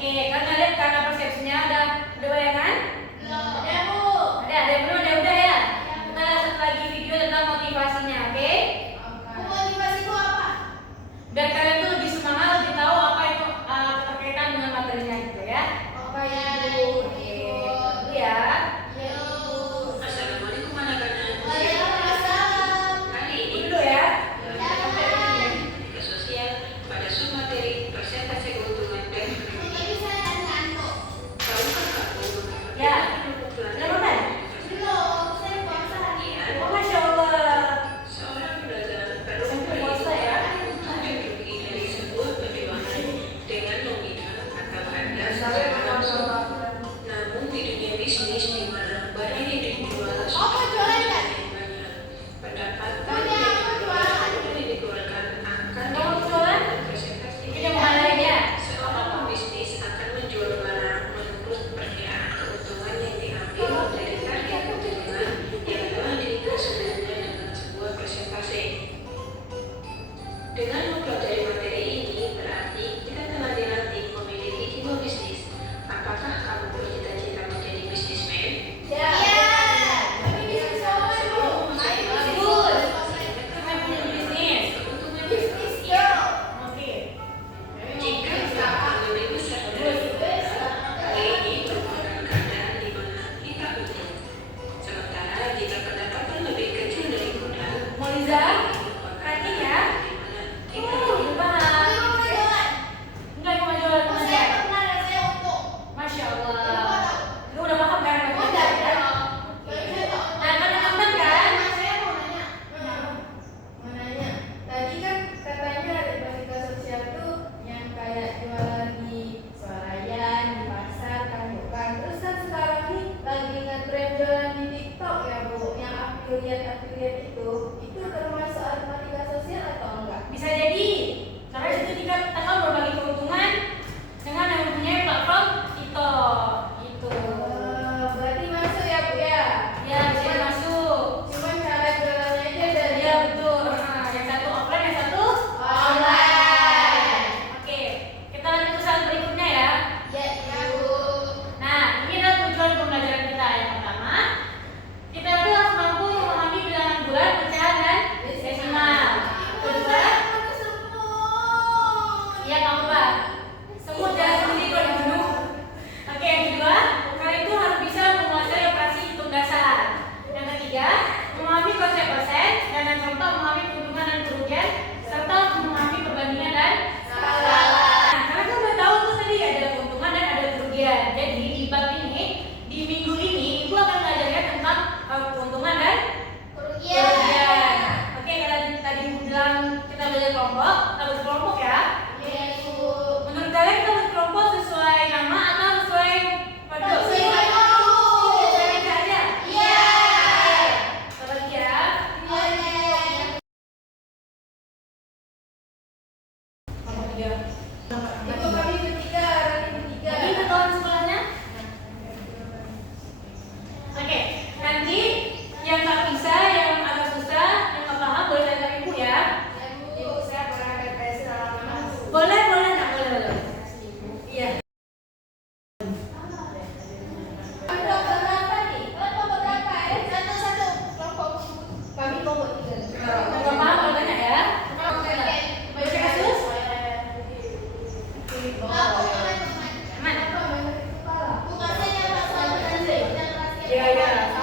Oke, kan lihat karena persepsinya udah bayangan? Belum. Ada Bu. Ada belum? Udah ya. Kita lanjut lagi video tentang motivasinya, oke? Motivasi itu apa? Biar kalian tuh lebih semangat, lebih tahu apa itu keterkaitan dengan materinya gitu ya. Oke, Oke, dulu ya. Assalamualaikum anak-anak. Waalaikumsalam. Hari ini Dulu ya. Pendidikan sosial pada submateri persentase keuntungan dan Tapi saya ngantuk. tahukah kamu Ya. kebetulan Udah makan? Belum, saya puasa hari ini. Oh, Masya Allah. seorang pedagang perlu Sampai puasa ya. untung rugi dari sebuah perjuangan dengan nominal atau harga Sampai secara langsung. puasa. Namun di dunia bisnis di mana barang yang dijual Apa jualan kan? banyak, pendapatan Punya apa jualan? yang dikeluarkan akan Kamu jualan? presentasi. Ini yang mana lagi ya? Seorang pebisnis akan menjual barang menurut perkiraan keuntungan yang diambil dari target keuntungan yang telah dihitung sebelumnya dengan sebuah persentase. Dengan mempelajari materi ini berarti kita telah dilatih memiliki jiwa bisnis. Apakah kamu bercita-cita menjadi bisnismen? Ya. Tapi bisnis apa itu? Bagus. Kita punya bisnis. Keuntungan Bisnis girl. Oke. jika usaha lebih besar dari modal, hal ini merupakan keadaan di mana kita untung. Sementara jika pendapatan lebih kecil dari modal, Moliza, merupakan perhatiin ya. keadaan di mana kita Udah paham. Enggak cuma jualan Saya aja. pernah dan saya untung. Masya Allah. Lu udah paham kan? Udah. Nah, kan nonton kan? Saya mau nanya. Mau nanya. Tadi kan katanya pendidikan sosial tuh yang kayak jualan di swalayan, di pasar, kan bukan. Terus kan sekarang nih lagi nge-trend jualan di TikTok ya Bu, yang affiliate itu termasuk matematika sosial atau enggak? Bisa jadi. Karena itu kita kan berbagi keuntungan dengan yang mempunyai platform TikTok. Itu. Berarti masuk ya Bu ya? Ya, bisa masuk. Cuman cara jualannya aja dari Iya betul. Nah, yang satu offline, yang satu online. Oke, kita lanjut ke slide berikutnya ya. Ya, Bu. Nah, ini adalah tujuan pembelajaran kita. Yang pertama, kita itu harus mampu memahami bilangan bulan, pecahan, dan desimal. Kedua, iya kamu Pak. Semut jangan sendiri kalau dibunuh. Oke, yang kedua, kalian itu harus bisa menguasai operasi hitung dasar. Yang ketiga, memahami konsep persen, dan yang keempat, memahami keuntungan dan kerugian, serta memahami perbandingan dan skala. Nah, kalian kan udah tahu tuh tadi ada keuntungan dan ada kerugian. Jadi di bab ini, di minggu ini, ibu akan mengajarkan tentang keuntungan dan kerugian. Oke, kalau tadi ibu bilang kita belajar kelompok, kita berkelompok ya. Ya, Bu. Menurut kalian kita berkelompok sesuai nama atau sesuai kode? Sesuai kode. Sesuai aja aja. Iya. Kita bagi ya. Nomor 3. Ibu kami bertiga, Rani bertiga. Jadi ke kawan sekolahnya. Oke, nanti yang tak bisa, yang agak susah, yang nggak paham boleh tanya ibu ya. Ibu, saya pernah PPS selama Boleh nggak boleh. Iya. kelompok berapa nih? Kelompok berapa? Satu-satu. Kelompok kami kelompok 3. Nggak paham boleh tanya ya. Baca kasus? Aman. Bukan saya Pak, soal Iya.